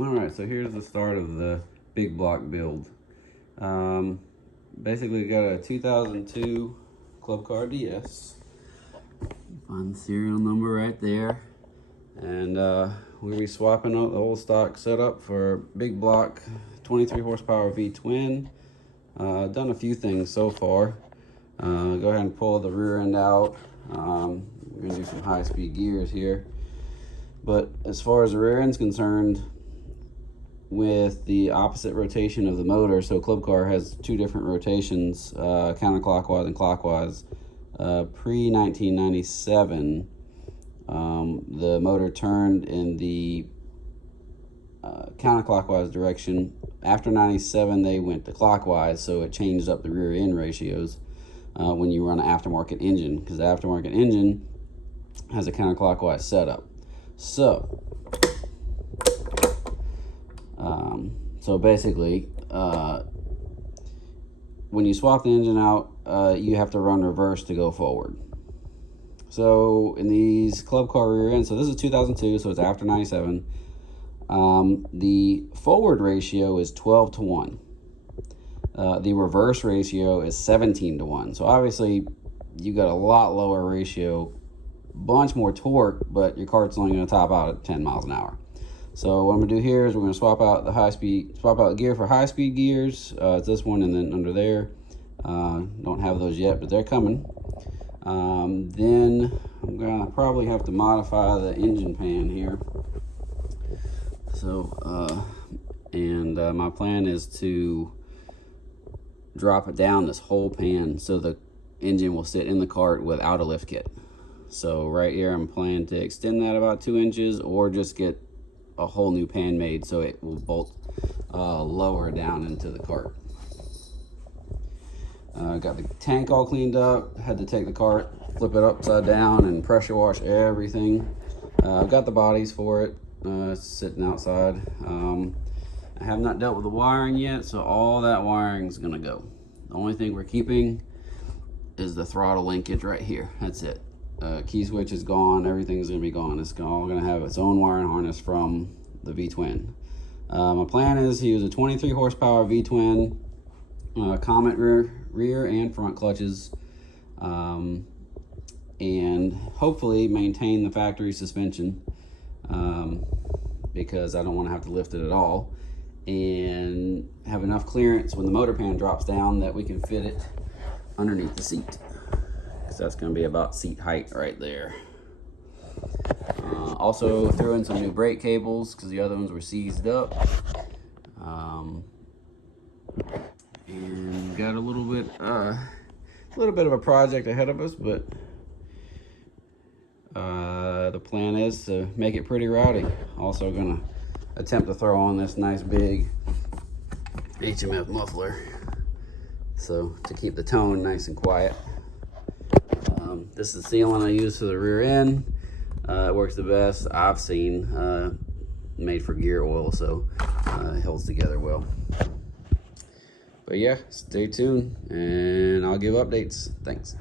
Alright, so here's the start of the big block build. Basically got a 2002 Club Car DS. Find the serial number right there. And we'll be swapping out the old stock setup for big block 23 horsepower V-twin. Done a few things so far. Go ahead and pull the rear end out. We're gonna do some high-speed gears here. But as far as the rear end's concerned, with the opposite rotation of the motor, so Club Car has two different rotations, counterclockwise and clockwise. Pre-1997, the motor turned in the counterclockwise direction. After 97, they went to clockwise, so it changed up the rear end ratios when you run an aftermarket engine, because the aftermarket engine has a counterclockwise setup. So basically, when you swap the engine out, you have to run reverse to go forward. So in these Club Car rear ends, so this is 2002, so it's after 97, the forward ratio is 12-1. The reverse ratio is 17-1. So obviously you got a lot lower ratio, bunch more torque, but your cart's only going to top out at 10 miles an hour. So what I'm gonna do here is we're gonna swap out the gear for high-speed gears. It's this one and then under there. Don't have those yet, but they're coming. Then I'm gonna probably have to modify the engine pan here. So, my plan is to drop it down this whole pan so the engine will sit in the cart without a lift kit. So right here I'm planning to extend that about 2 inches or just get a whole new pan made so it will bolt lower down into the cart. Got the tank all cleaned up. Had to take the cart, flip it upside down, and pressure wash everything. I've got the bodies for it. It's sitting outside. I have not dealt with the wiring yet, so all that wiring is gonna go. The only thing we're keeping is the throttle linkage right here. That's it. Key switch is gone, everything's gonna be gone. It's all gonna have its own wiring harness from the V-twin. My plan is to use a 23 horsepower V-twin, Comet rear and front clutches, and hopefully maintain the factory suspension, because I don't want to have to lift it at all, and have enough clearance when the motor pan drops down that we can fit it underneath the seat. That's going to be about seat height right there. Also threw in some new brake cables because the other ones were seized up. And got a little bit of a project ahead of us, but the plan is to make it pretty rowdy. Also going to attempt to throw on this nice big HMF muffler, so to keep the tone nice and quiet. This is the sealant I use for the rear end. It works the best I've seen. Made for gear oil, so it holds together well. But yeah, stay tuned and I'll give updates. Thanks.